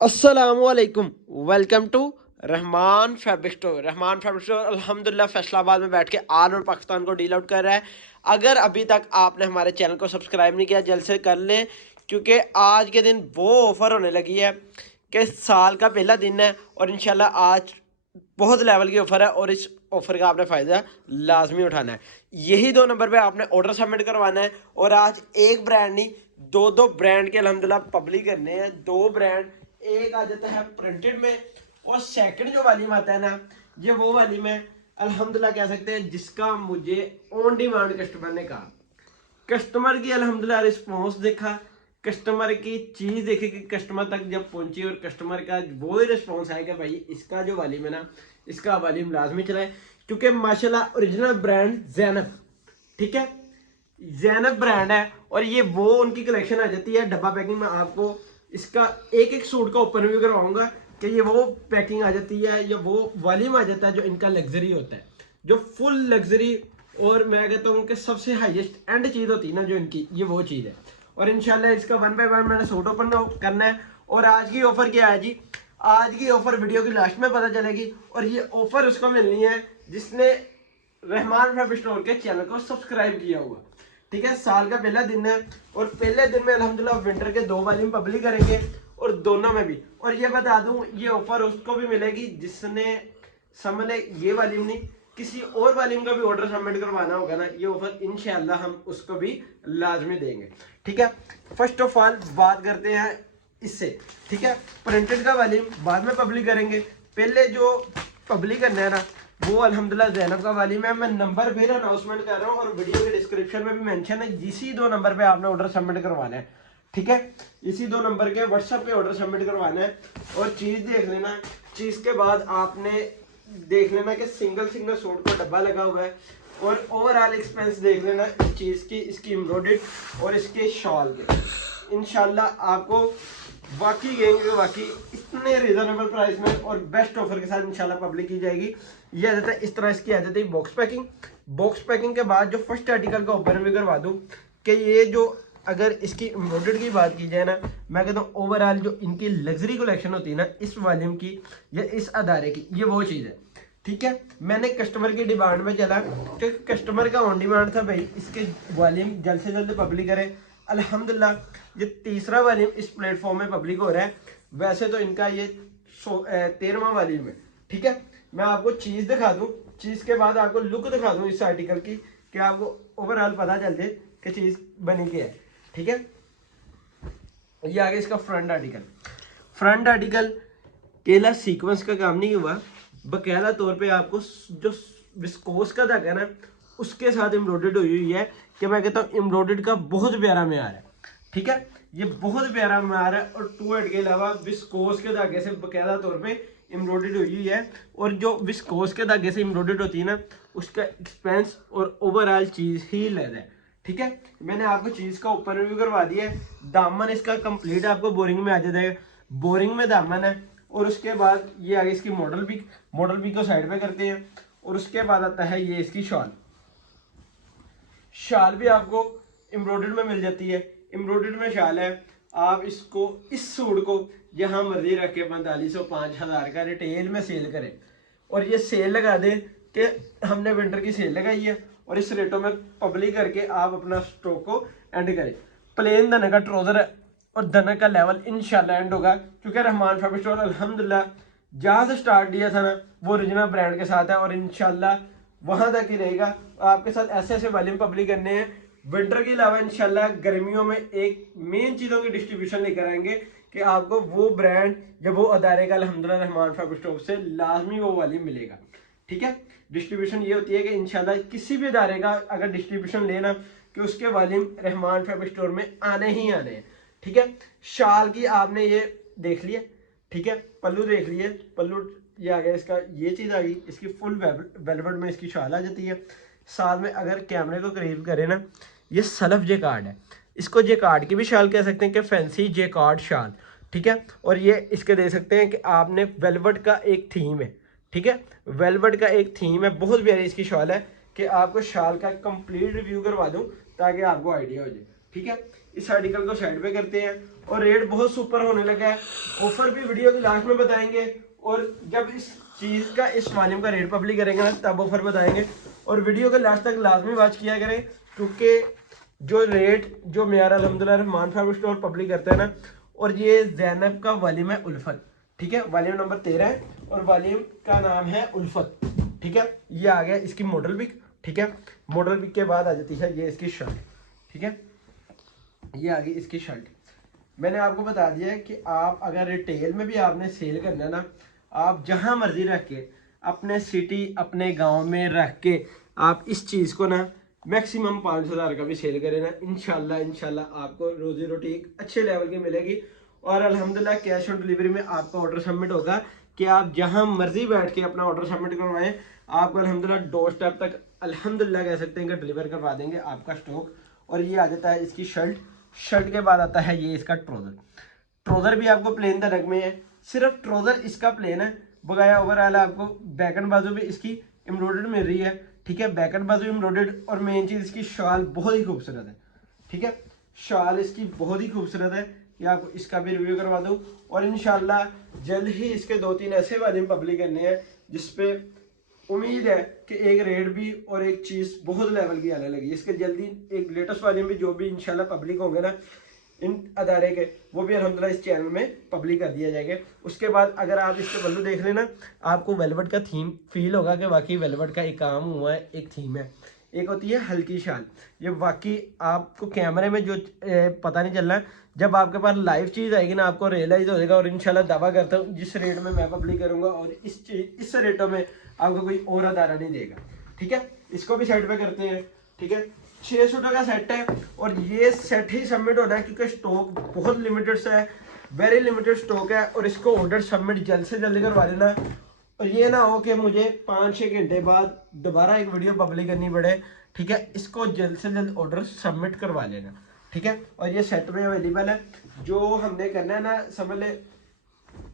अस्सलामुअलैकुम। Welcome to Rahman fabric store. Rahman fabric store अल्हम्दुलिल्लाह फैसलाबाद में बैठ के आल और पाकिस्तान को डील आउट कर रहा है। अगर अभी तक आपने हमारे चैनल को सब्सक्राइब नहीं किया जल्द से कर लें, क्योंकि आज के दिन वो ऑफ़र होने लगी है कि साल का पहला दिन है और इंशाल्लाह आज बहुत लेवल की ऑफ़र है और इस ऑफ़र का आपने फ़ायदा लाजमी उठाना है। यही दो नंबर पे आपने ऑर्डर सबमिट करवाना है और आज एक ब्रांड नहीं, दो दो ब्रांड के अल्हम्दुलिल्लाह पब्लिक करने हैं। दो ब्रांड, एक आ जाता है प्रिंटेड में और सेकंड जो वालीम आता है ना, ये वो वालीम है अल्हम्दुलिल्लाह कह सकते हैं जिसका मुझे ऑन डिमांड कस्टमर ने कहा। कस्टमर की अल्हम्दुलिल्लाह रिस्पॉन्स देखा, कस्टमर की चीज़ देखी कि कस्टमर तक जब पहुंची और कस्टमर का वो ही रिस्पॉन्स है कि भाई इसका जो वालीम है ना, इसका वालीम लाजमी चलाए, क्योंकि माशाल्लाह ओरिजिनल ब्रांड ज़ैनब, ठीक है, ज़ैनब ब्रांड है और ये वो उनकी कलेक्शन आ जाती है डब्बा पैकिंग में। आपको इसका एक एक सूट का ओपन रिव्यू करवाऊंगा कि ये वो पैकिंग आ जाती है, ये वो वॉल्यूम आ जाता है जो इनका लग्जरी होता है, जो फुल लग्जरी। और मैं कहता हूँ कि सबसे हाईएस्ट एंड चीज़ होती है ना जो इनकी, ये वो चीज़ है। और इंशाल्लाह इसका वन बाय वन मैंने सूट ओपन करना है। और आज की ऑफर क्या है जी, आज की ऑफर वीडियो की लास्ट में पता चलेगी और ये ऑफर उसको मिलनी है जिसने रहमान फैब्रिक स्टोर के चैनल को सब्सक्राइब किया हुआ, ठीक है। साल का पहला दिन है और पहले दिन में अल्हम्दुलिल्लाह विंटर के दो वॉल्यूम पब्लिक करेंगे और दोनों में भी। और ये बता दूं, ये ऑफर उसको भी मिलेगी जिसने सामने ये वॉल्यूम नहीं, किसी और वॉल्यूम का भी ऑर्डर सबमिट करवाना होगा ना, ये ऑफर इंशाल्लाह हम उसको भी लाजमी देंगे, ठीक है। फर्स्ट ऑफ ऑल बात करते हैं इससे, ठीक है। प्रिंटेड का वॉल्यूम बाद में पब्लिक करेंगे, पहले जो पब्लिक करना है ना वो अल्हम्दुलिल्लाह ज़ैनब का वाली में। मैं नंबर फिर अनाउंसमेंट कर रहा हूँ और वीडियो के डिस्क्रिप्शन में भी मेंशन है। इसी दो नंबर पे आपने ऑर्डर सबमिट करवाना है, ठीक है। इसी दो नंबर के व्हाट्सएप पे ऑर्डर सबमिट करवाना है और चीज़ देख लेना। चीज़ के बाद आपने देख लेना कि सिंगल सिंगल सूट का डब्बा लगा हुआ है और ओवरऑल एक्सपेंस देख लेना इस चीज़ की, इसकी एम्ब्रॉयडर्ड और इसके शॉल के। इंशाल्लाह आपको बाकी गेंगे बाकी इतने रिजनेबल प्राइस में और बेस्ट ऑफर के साथ इंशाल्लाह पब्लिक की जाएगी। ये आ जाता है इस तरह, इसकी आ जाती है बॉक्स पैकिंग। बॉक्स पैकिंग के बाद जो फर्स्ट आर्टिकल का ओपन भी करवा दूँ कि ये जो, अगर इसकी एम्ब्रॉयडर्ड की बात की जाए ना, मैं कहता हूँ ओवरऑल जो इनकी लग्जरी कलेक्शन होती है ना इस वॉल्यूम की या इस अदारे की, ये वो चीज़ है, ठीक है। मैंने कस्टमर की डिमांड में चला कि कस्टमर का ऑन डिमांड था भाई इसके वॉल्यूम जल्द से जल्द पब्लिक करें। अल्हम्दुलिल्लाह ये तीसरा वॉल्यूम इस प्लेटफॉर्म में पब्लिक हो रहा है। वैसे तो इनका ये 13वां वॉल्यूम है, ठीक है। मैं आपको चीज़ दिखा दूं, चीज़ के बाद आपको लुक दिखा दूं इस आर्टिकल की कि आपको ओवरऑल पता चल जाए कि चीज़ बनी क्या है, ठीक है। ये आगे इसका फ्रंट आर्टिकल। फ्रंट आर्टिकल केला सीक्वेंस का काम नहीं हुआ, बकायदा तौर पे आपको जो विस्कोस का धागा है ना उसके साथ एम्ब्रॉयडर्ड हुई हुई है कि मैं कहता हूँ एम्ब्रॉयडर्ड का बहुत प्यारा म्यार है, ठीक है। ये बहुत प्यारा म्यार है और टू हेड के अलावा विस्कोस के धागे से बकायदा तौर पे एम्ब्रॉयडर्ड हुई हुई है। और जो विस्कोस के धागे से एम्ब्रॉयडर्ड होती है ना उसका एक्सपेंस और ओवरऑल चीज़ ही लेदा है, ठीक है। मैंने आपको चीज़ का ऊपर रिव्यू करवा दिया है। दामन इसका कंप्लीट आपको बोरिंग में आ जाता है, बोरिंग में दामन है। और उसके बाद ये आगे इसकी मॉडल पिक, मॉडल पिक को साइड पे करते हैं और उसके बाद आता है ये इसकी शॉल। शाल भी आपको एम्ब्रॉयडर्ड में मिल जाती है, एम्ब्रॉयडर्ड में शाल है। आप इसको, इस सूट को जहां मर्जी रख के 4500 5000 का रिटेल में सेल करें और ये सेल लगा दें कि हमने विंटर की सेल लगाई है और इस रेटों में पब्लिक करके आप अपना स्टॉक को एंड करें। प्लेन दने का ट्राउजर है और दने का लेवल इंशाल्लाह एंड होगा, क्योंकि रहमान फैब्रिक स्टोर अल्हम्दुलिल्लाह जहाँ से स्टार्ट दिया था ना वो ओरिजिनल ब्रांड के साथ है और इंशाल्लाह वहां तक ही रहेगा। आपके साथ ऐसे ऐसे वॉल्यूम पब्लिक करने हैं। विंटर के अलावा इंशाल्लाह गर्मियों में एक मेन चीज़ों की डिस्ट्रीब्यूशन लेकर आएंगे कि आपको वो ब्रांड या वो अदारे का अल्हम्दुलिल्लाह रहमान फैब्रिक स्टोर से लाजमी वो वॉल्यूम मिलेगा, ठीक है। डिस्ट्रीब्यूशन ये होती है कि इंशाल्लाह किसी भी अदारे का अगर डिस्ट्रीब्यूशन लेना कि उसके वॉल्यूम रहमान फैब्रिक स्टोर में आने ही आने हैं, ठीक है। शाल की आपने ये देख लिया, ठीक है। पल्लू देख लिए, पल्लू ये आ गया इसका, ये चीज़ आ गई इसकी फुल वेलवेट में इसकी शाल आ जाती है। साथ में अगर कैमरे को करीब करें ना, ये सलफ जे कार्ड है, इसको जे कार्ड की भी शाल कह सकते हैं कि फैंसी जे कार्ड शाल, ठीक है। और ये इसके दे सकते हैं कि आपने वेलवेट का एक थीम है, ठीक है, वेलवेट का एक थीम है, बहुत प्यारी इसकी शाल है कि आपको शाल का कंप्लीट रिव्यू करवा दूं ताकि आपको आइडिया हो जाए, ठीक है। इस आर्टिकल को साइड पे करते हैं और रेट बहुत सुपर होने लगा है। ऑफर भी वीडियो के लास्ट में बताएंगे और जब इस चीज़ का इस वॉल्यूम का रेट पब्लिक करेंगे ना तब ऑफर बताएंगे। और वीडियो के लास्ट तक लाजमी वॉच किया करें क्योंकि जो रेट जो मेरा अल्हम्दुलिल्लाह रहमान फैब्रिक स्टोर पब्लिक करता है ना, और ये जैनब का वॉल्यूम है उल्फत, ठीक है, वॉल्यूम नंबर 13 है और वॉल्यूम का नाम है उल्फत, ठीक है। ये आ गया इसकी मॉडल पिक, ठीक है। मॉडल पिक के बाद आ जाती है ये इसकी शर्ट, ठीक है। ये आ गई इसकी शर्ट। मैंने आपको बता दिया है कि आप अगर रिटेल में भी आपने सेल करना है ना, आप जहां मर्जी रख के अपने सिटी अपने गांव में रख के आप इस चीज़ को ना मैक्सिमम 5,000 का भी सेल करें ना, इंशाल्लाह आपको रोजी रोटी एक अच्छे लेवल की मिलेगी। और अल्हम्दुलिल्लाह कैश ऑन डिलीवरी में आपका ऑर्डर सबमिट होगा कि आप जहां मर्जी बैठ के अपना ऑर्डर सबमिट करवाएं, आपको अल्हम्दुलिल्लाह डोर स्टेप तक अल्हम्दुलिल्लाह कह सकते हैं कि डिलीवर करवा देंगे आपका स्टॉक। और ये आ जाता है इसकी शर्ट। शर्ट के बाद आता है ये इसका ट्राउजर। ट्राउजर भी आपको प्लेन तलक में है, सिर्फ ट्राउजर इसका प्लेन है, बगाया ओवरऑल आपको बैक एंड बाजू भी इसकी एम्ब्रॉयडर्ड मिल रही है, ठीक है। बैक एंड बाजू एम्ब्रॉयडर्ड और मेन चीज़ इसकी शाल बहुत ही खूबसूरत है, ठीक है। शाल इसकी बहुत ही खूबसूरत है, ये आपको इसका भी रिव्यू करवा दूँ। और इंशाल्लाह जल्द ही इसके 2-3 ऐसे वाले पब्लिक करने हैं जिसपे उम्मीद है कि एक रेट भी और एक चीज़ बहुत लेवल की आने लगी। इसके जल्दी एक लेटेस्ट वाले भी जो भी इंशाल्लाह पब्लिक होंगे ना इन अदारे के, वो भी अल्हम्दुलिल्लाह इस चैनल में पब्लिक कर दिया जाएगा। उसके बाद अगर आप इसके पल्लू देख लेना, आपको वेलवेट का थीम फील होगा कि वाकई वेलवेट का एक काम हुआ है, एक थीम है। एक होती है हल्की शाल, ये वाकई आपको कैमरे में जो पता नहीं चलना, जब आपके पास लाइव चीज़ आएगी ना आपको रियलाइज हो जाएगा। और इंशाल्लाह दावा करता हूँ जिस रेट में मैं पब्लिक करूँगा और इस रेटों में आपको कोई और अदारा नहीं देगा, ठीक है। इसको भी साइड पे करते हैं, ठीक है। 6 सूटों का सेट है और ये सेट ही सबमिट होना है क्योंकि स्टॉक बहुत लिमिटेड सा है, वेरी लिमिटेड स्टॉक है। और इसको ऑर्डर सबमिट जल्द से जल्दी करवा देना। और ये ना हो कि मुझे 5-6 घंटे बाद दोबारा एक वीडियो पब्लिक करनी पड़े, ठीक है। इसको जल्द से जल्द ऑर्डर सबमिट करवा लेना, ठीक है। और ये सेट में अवेलेबल है। जो हमने करना है ना, समझ ले,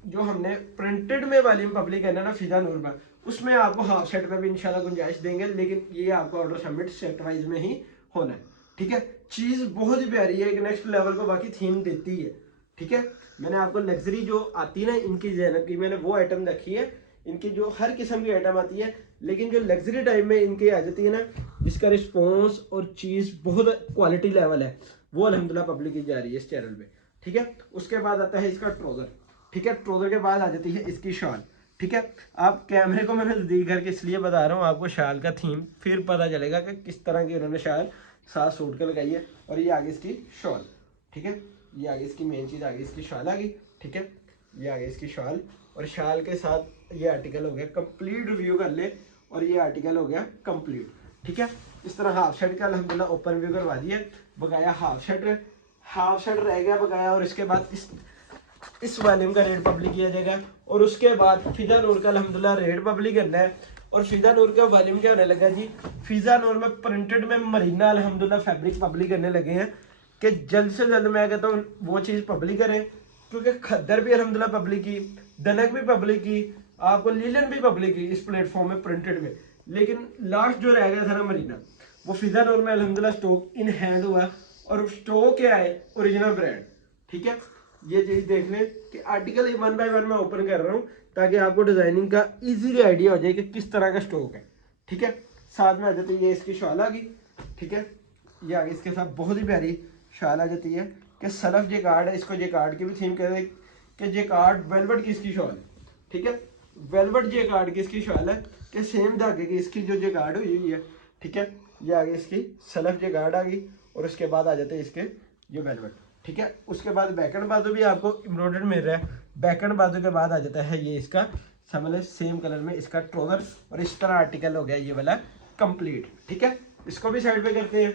जो हमने प्रिंटेड में वाली पब्लिक करना है ना फिजा नूर में, उसमें आपको हाफ सेट में भी इंशाल्लाह गुंजाइश देंगे, लेकिन ये आपको ऑर्डर सबमिट सेट वाइज में ही होना है, ठीक है। चीज़ बहुत ही प्यारी है, एक नेक्स्ट लेवल को बाकी थीम देती है, ठीक है। मैंने आपको लग्जरी जो आती है ना इनकी जैनब की, मैंने वो आइटम रखी है। इनकी जो हर किस्म की आइटम आती है, लेकिन जो लग्जरी टाइप में इनकी आ जाती है ना, जिसका रिस्पॉन्स और चीज़ बहुत क्वालिटी लेवल है, वो अल्हम्दुलिल्लाह पब्लिक की जा रही है इस चैनल पे, ठीक है। उसके बाद आता है इसका ट्राउजर, ठीक है। ट्राउजर के बाद आ जाती है इसकी शॉल, ठीक है। आप कैमरे को मैंने नजदीक करके इसलिए बता रहा हूँ, आपको शाल का थीम फिर पता चलेगा कि किस तरह की उन्होंने शाल साथ सूट के लगाई है। और ये आगे इसकी शॉल, ठीक है। ये आगे इसकी मेन चीज़ आगे इसकी शॉल आ गई, ठीक है। ये आगे इसकी शॉल और शाल के साथ ये आर्टिकल हो गया कंप्लीट। रिव्यू कर ले और ये आर्टिकल हो गया कंप्लीट, ठीक है। इस तरह हाफ शर्ट का अल्हम्दुलिल्लाह ओपन व्यू करवा दिया, बकाया हाफ शर्ट रह गया बकाया। और इसके बाद इस वॉल्यूम का रेट पब्लिक किया जाएगा। और उसके बाद फिजा नूर का अल्हम्दुलिल्लाह रेट पब्लिक करना है। और फिजा नूर का वॉल्यूम क्या होने लगा जी, फिजा नूर में प्रिंटेड में मरीना अल्हम्दुलिल्लाह फैब्रिक पब्लिक करने लगे हैं कि जल्द से जल्द मैं कहता हूँ वो चीज़ पब्लिक करें, क्योंकि खद्दर भी अल्हम्दुलिल्लाह पब्लिक की, डनक भी पब्लिक की, आपको लीलन भी पब्लिक की इस प्लेटफॉर्म में प्रिंटेड में। लेकिन लास्ट जो रह गया था ना मरीना, वो फिजा नूर में अल्हम्दुलिल्लाह स्टॉक इन हैंड हुआ। और स्टॉक क्या है, ओरिजिनल ब्रांड, ठीक है। ये चीज़ देख लें कि आर्टिकल 1 बाय 1 मैं ओपन कर रहा हूँ ताकि आपको डिजाइनिंग का इजीली आइडिया हो जाए कि किस तरह का स्टॉक है, ठीक है। साथ में आ जाती है ये इसकी शॉल आ गई, ठीक है। ये आगे इसके साथ बहुत ही प्यारी शाल आ जाती है कि सलफ जे कार्ड है, इसको जे कार्ड की भी थीम कह रहे हैं कि जे कार्ड वेलवेट की इसकी शॉल है, ठीक है। वेलवेट जे कार्ड की इसकी शॉल है कि सेम धागे की इसकी जो जे कार्ड हुई हुई है, ठीक है। ये आगे इसकी सलफ जे कार्ड आ गई और उसके बाद आ जाते हैं इसके ये वेलवेट, ठीक है। उसके बाद बैक एंड बाजू भी आपको एम्ब्रॉयडर्ड मिल रहा है। बैक एंड बाजू के बाद आ जाता है ये इसका समझ सेम कलर में इसका ट्राउजर। और इस तरह आर्टिकल हो गया ये वाला कंप्लीट, ठीक है। इसको भी साइड पे करते हैं।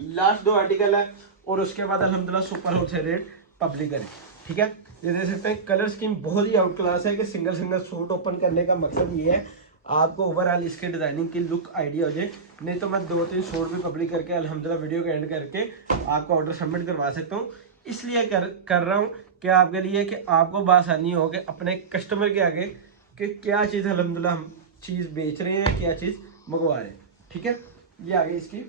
लास्ट 2 आर्टिकल है और उसके बाद अल्हम्दुलिल्लाह सुपर होलसेल रेट पब्लिक करें, ठीक है। ये देख सकते हैं कलर स्कीम बहुत ही आउट क्लास है कि सिंगल सूट ओपन करने का मकसद ये है आपको ओवरऑल इसके डिजाइनिंग की लुक आइडिया हो जाए। नहीं तो मैं 2-3 सूट भी पब्लिक करके अल्हम्दुलिल्लाह वीडियो को एंड करके आपको ऑर्डर सबमिट करवा सकता हूँ। इसलिए कर रहा हूँ कि आपके लिए कि आपको बासानी हो कि अपने कस्टमर के आगे कि क्या चीज़ अल्हम्दुलिल्लाह हम चीज़ बेच रहे हैं, क्या चीज़ मंगवा रहे हैं, ठीक है। ये आगे इसकी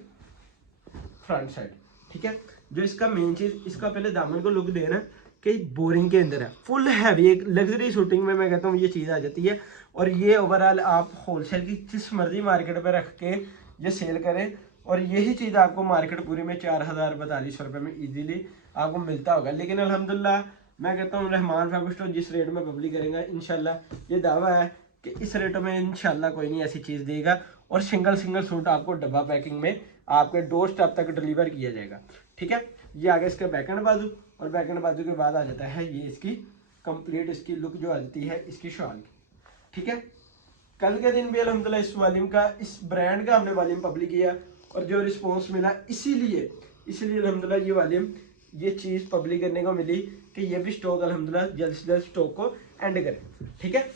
फ्रंट साइड, ठीक है। जो इसका मेन चीज़, इसका पहले दामन को लुक देना कि बोरिंग के अंदर है, फुल हैवी एक लग्जरी शूटिंग में मैं कहता हूँ ये चीज़ आ जाती है। और ये ओवरऑल आप होलसेल की जिस मर्जी मार्केट पे रख के ये सेल करें, और यही चीज़ आपको मार्केट पूरी में 4042 रुपये में इजीली आपको मिलता होगा। लेकिन अल्हम्दुलिल्लाह मैं कहता हूँ रहमान फैब्रिक स्टोर जिस रेट में पब्लिक करेगा, इंशाल्लाह ये दावा है कि इस रेटों में इंशाल्लाह कोई नहीं ऐसी चीज़ देगा। और सिंगल सूट आपको डब्बा पैकिंग में आपके डोर स्टेप तक डिलीवर किया जाएगा। ठीक है, ये आगे इसके बैक एंड बाजू, और बैक एंड बाजू के बाद आ जाता है ये इसकी कंप्लीट इसकी लुक जो आ जाती है इसकी शॉल की। ठीक है, कल के दिन भी अल्हम्दुलिल्लाह इस वॉल्यूम का, इस ब्रांड का हमने वॉल्यूम पब्लिक किया और जो रिस्पॉन्स मिला, इसीलिए अल्हम्दुलिल्लाह ये वॉल्यूम, ये चीज़ पब्लिक करने को मिली कि ये भी स्टॉक अल्हम्दुलिल्लाह जल्द से जल्द स्टॉक को एंड करें। ठीक है,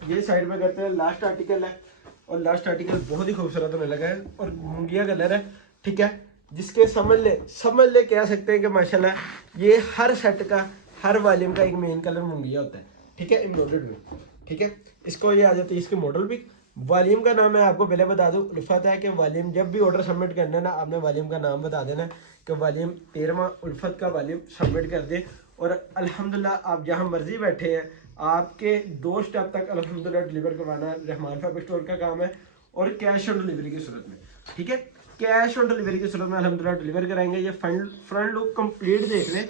ये साइड में करते हैं, लास्ट आर्टिकल है और लास्ट आर्टिकल बहुत ही खूबसूरत होने लगा है और मूंगिया कलर है। ठीक है, जिसके समझ ले कह सकते हैं कि माशाल्लाह ये हर सेट का, हर वॉल्यूम का एक मेन कलर मूंगिया होता है। ठीक है, एम्ब्रॉयडर्ड में। ठीक है, इसको ये आ जाती है इसकी मॉडल पिक। वॉल्यूम का नाम मैं आपको पहले बता दूं, उल्फत है कि वॉल्यूम जब भी ऑर्डर सबमिट करना है ना, आपने वॉल्यूम का नाम बता देना कि वॉल्यूम 13वां उल्फत का वॉल्यूम सबमिट कर दे। और अल्हम्दुलिल्लाह आप जहां मर्जी बैठे हैं, आपके 2 स्टेप तक अल्हम्दुलिल्लाह डिलीवर करवाना रहमान फैब्रिक स्टोर का काम है, और कैश ऑन डिलीवरी की सूरत में। ठीक है, कैश ऑन डिलीवरी की सूरत में अल्हम्दुलिल्लाह डिलीवर कराएंगे। ये फ्रंट लुक कंप्लीट देख लें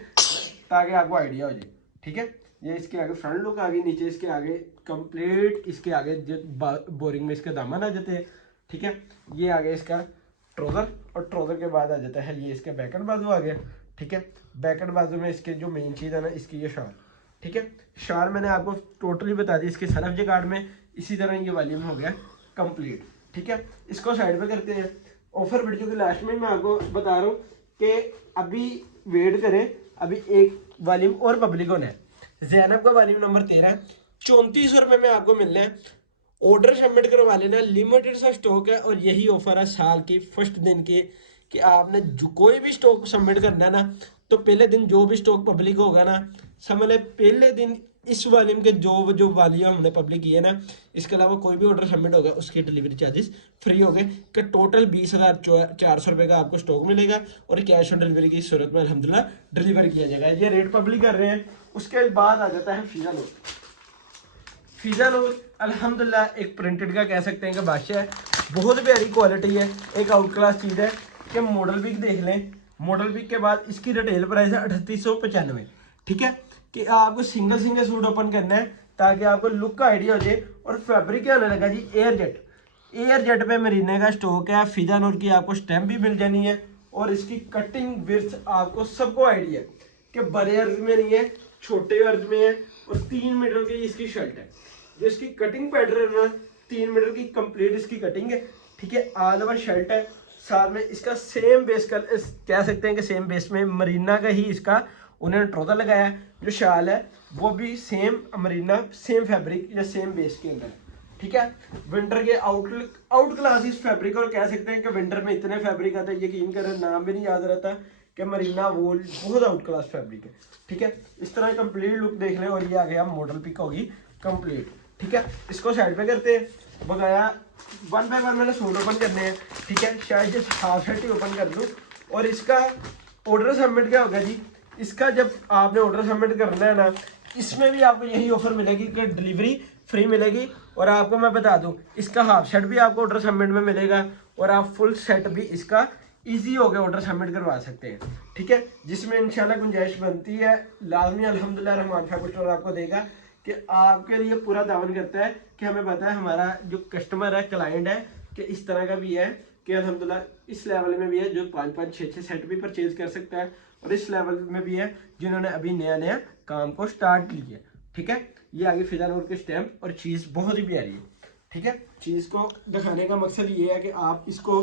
ताकि आपको आइडिया हो जाए। ठीक है, ये इसके आगे फ्रंट लुक आ गई, नीचे इसके आगे कंप्लीट, इसके आगे जो बोरिंग में इसके दामन आ जाते हैं। ठीक है, ये आगे इसका ट्राउजर, और ट्राउजर के बाद आ जाता है ये इसका बैक एंड बाजू आ गया। ठीक है, बैक एंड बाजू में इसके जो मेन चीज़ है ना, इसकी ये शाल। ठीक है, शाल मैंने आपको टोटली बता दी इसके सनफ जगाड़ में। इसी तरह ये वॉल्यूम हो गया कंप्लीट। ठीक है, इसको साइड पे करते हैं। ऑफर वीडियो के लास्ट में मैं आपको बता रहा हूँ कि अभी वेट करें, अभी एक वॉल्यूम और पब्लिक होना है। ज़ैनब का वॉल्यूम नंबर 13 3400 रुपये में आपको मिलना है। ऑर्डर सबमिट करवा लेना, लिमिटेड सा स्टॉक है और यही ऑफर है साल की फर्स्ट दिन की कि आपने जो कोई भी स्टॉक सबमिट करना है ना, तो पहले दिन जो भी स्टॉक पब्लिक होगा ना, समझ ले पहले दिन इस वॉल्यूम के जो वॉल्यूम हमने पब्लिक किए ना, इसके अलावा कोई भी ऑर्डर सबमिट होगा उसके डिलीवरी चार्जेस फ्री हो गए कि टोटल 20,400 रुपये का आपको स्टॉक मिलेगा और कैश ऑन डिलीवरी की सूरत में अल्हम्दुलिल्लाह डिलीवर किया जाएगा। ये रेट पब्लिक कर रहे हैं। उसके बाद आ जाता है फिजा नोट। फिजा नोट अल्हम्दुलिल्लाह एक प्रिंटेड का कह सकते हैं कि बादशाह है, बहुत प्यारी क्वालिटी है, एक आउट क्लास चीज़ है कि मॉडल पिक देख लें। मॉडल पिक के बाद इसकी रिटेल प्राइस है 3895। ठीक है, कि आपको सिंगल सूट ओपन करना है ताकि आपको लुक का आइडिया हो जाए। और फैब्रिक क्या होने लगा जी, एयर जेट पे मरीने का स्टॉक है। फिजा नूर की आपको स्टैम्प भी मिल जानी है और इसकी कटिंग विड्थ आपको सबको आइडिया है कि बड़े अर्ज में नहीं है, छोटे अर्ज में है। और 3 मीटर की इसकी शर्ट है, जो इसकी कटिंग पैटर्न है 3 मीटर की कंप्लीट इसकी कटिंग है। ठीक है, ऑल ओवर शर्ट है, साथ में इसका सेम बेस का कह सकते हैं कि सेम बेस में मरीना का ही इसका उन्होंने ट्राउजर लगाया है। जो शाल है वो भी सेम मरीना, सेम फैब्रिक या सेम बेस के अंदर है। ठीक है, विंटर के आउट क्लास इस फैब्रिक, और कह सकते हैं कि विंटर में इतने फैब्रिक आते हैं यकीन करें नाम भी नहीं याद रहता कि मरीना वोल बहुत आउट क्लास फैब्रिक है। ठीक है, इस तरह कंप्लीट लुक देख लें और ये आ गया मॉडल पिक होगी कंप्लीट। ठीक है, इसको साइड पे करते हैं। बकाया 1 बाय 1 मैंने सूट ओपन करने हैं। ठीक है, शायद ये हाफ शर्ट ही ओपन कर दूँ। और इसका ऑर्डर सबमिट क्या होगा जी, इसका जब आपने ऑर्डर सबमिट करना है ना, इसमें भी आपको यही ऑफर मिलेगी कि डिलीवरी फ्री मिलेगी। और आपको मैं बता दूं, इसका हाफ सेट भी आपको ऑर्डर सबमिट में मिलेगा और आप फुल सेट भी इसका इजी हो गया ऑर्डर सबमिट करवा सकते हैं। ठीक है, जिसमें इंशाल्लाह गुंजाइश बनती है लाजमी अल्हम्दुलिल्लाह रहमान फैब्रिक स्टोर आपको देगा कि आपके लिए पूरा दावन करता है कि हमें पता है हमारा जो कस्टमर है, क्लाइंट है, कि इस तरह का भी है कि अल्हम्दुलिल्लाह इस लेवल में भी है जो 5-5, 6-6 सेट भी परचेज कर सकता है, और इस लेवल में भी है जिन्होंने अभी नया काम को स्टार्ट किया। ठीक है, ये आगे फिजा नूर के स्टैम्प और चीज़ बहुत ही प्यारी है। ठीक है, चीज़ को दिखाने का मकसद ये है कि आप इसको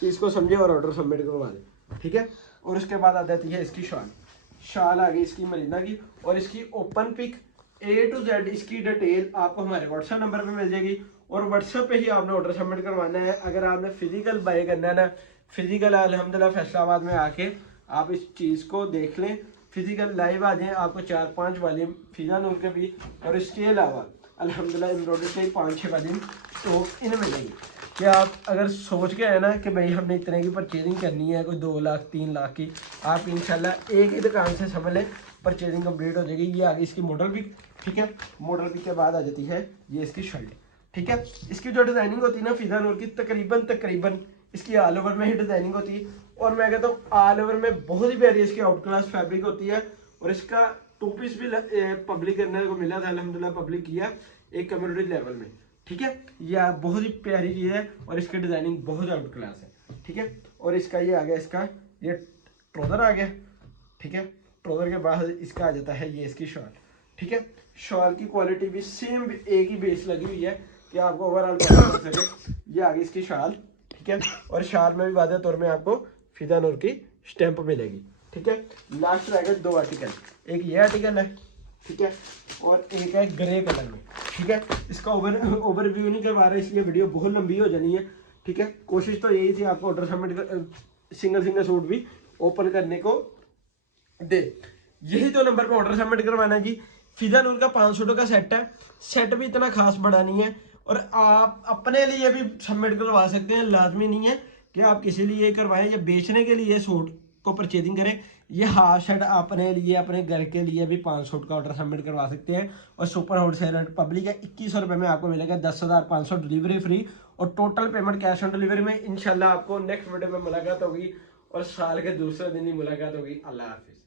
चीज़ को समझे और ऑर्डर सबमिट करवा दें। ठीक है, और उसके बाद आ जाती है इसकी शाल आ गई इसकी मरीना की, और इसकी open pick A to Z इसकी डिटेल आपको हमारे व्हाट्सएप नंबर पे मिल जाएगी और व्हाट्सएप पे ही आपने ऑर्डर सबमिट करवाना है। अगर आपने फिजिकल बाय करना है ना, फिजिकल अल्हम्दुलिल्लाह फैसलाबाद में आके आप इस चीज़ को देख लें, फिजिकल लाइव आ जाएं, आपको 4-5 वॉल्यूम फिजा नूर के भी और इसके अलावा अल्हम्दुलिल्लाह एम्ब्रॉयडरी के 5-6 वॉल्यूम स्टॉक इनमें मिलेंगे। कि आप अगर सोच के आए ना कि भाई हमने इतने की परचेजिंग करनी है, कोई 2 लाख 3 लाख की, आप इंशाल्लाह एक ही दुकान से समझ लें परचेजिंग कंप्लीट हो जाएगी। ये आगे इसकी मॉडल भी, ठीक है। मॉडल भी के बाद आ जाती है ये इसकी शर्ट, ठीक है। इसकी जो डिज़ाइनिंग होती है ना फिजा नूर की, तकरीबन इसकी ऑल ओवर में ही डिज़ाइनिंग होती है। और मैं कहता हूँ ऑल ओवर में बहुत ही प्यारी इसकी आउट क्लास फैब्रिक होती है। और इसका 2 पीस भी पब्लिक करने को मिला था, अल्हम्दुलिल्लाह पब्लिक किया एक कम्युनिटी लेवल में, ठीक है। यह बहुत ही प्यारी चीज़ है और इसकी डिज़ाइनिंग बहुत आउट क्लास है, ठीक है। और इसका ये आ गया, इसका ये ट्राउज़र आ गया, ठीक है। ट्राउज़र के बाद इसका आ जाता है ये इसकी शॉल, ठीक है। शॉल की क्वालिटी भी सेम एक ही बेस लगी हुई है कि आपको ओवरऑल पता चल सके। ये आ गई इसकी शाल, ठीक है। और शाल में भी वादे तौर में आपको फिदा नूर की स्टैंप मिलेगी, ठीक है। लास्ट रहेगा 2 आर्टिकल, एक ये आर्टिकल है, ठीक है, और एक है ग्रे कलर में, ठीक है। इसका ओवरव्यू नहीं करवा रहा इसलिए वीडियो बहुत लंबी हो जानी है, ठीक है। कोशिश तो यही थी आपको ऑर्डर सबमिट सिंगल सूट भी ओपन करने को दे। यही 2 नंबर पे ऑर्डर सबमिट करवाना है जी। फिजा नूर का 500 का सेट है। सेट भी इतना खास बड़ा नहीं है और आप अपने लिए भी सबमिट करवा सकते हैं, लाजमी नहीं है कि आप किसी लिए करवाएं या बेचने के लिए सूट को परचेजिंग करें। ये हाफ सेट अपने लिए, अपने घर के लिए भी 500 का ऑर्डर सबमिट करवा सकते हैं। और सुपर होलसेल रेट पब्लिक है 2100 रुपये में आपको मिलेगा 10,500 डिलीवरी फ्री और total payment cash on delivery में। इंशाल्लाह आपको नेक्स्ट वीडियो में मुलाकात होगी और साल के दूसरे दिन ही मुलाकात होगी। अल्लाह हाफिज़।